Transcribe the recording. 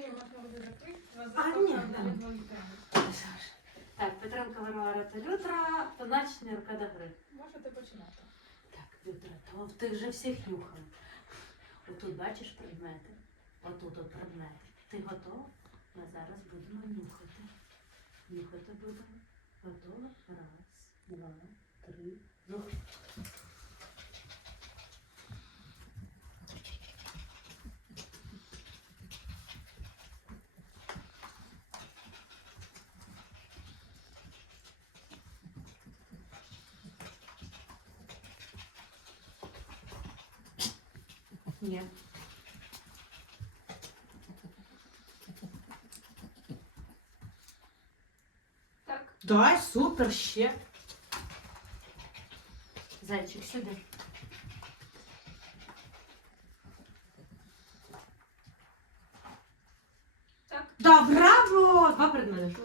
двері можна буде закрити. Вас А, ні, да. Так, Петренко Варвара та Лютра, то начне рука до гри. Можете починати. Так, Лютра, то ти вже всіх нюхав. Отут бачиш предмети. Отут от предмети. Ти готова? Ми зараз будемо нюхати. Нюхати будемо. Готова? Раз, два, три. Ні. Так. Дай, супер, ще. Зайчик, сюди. Так. Да, браво! Два предмети.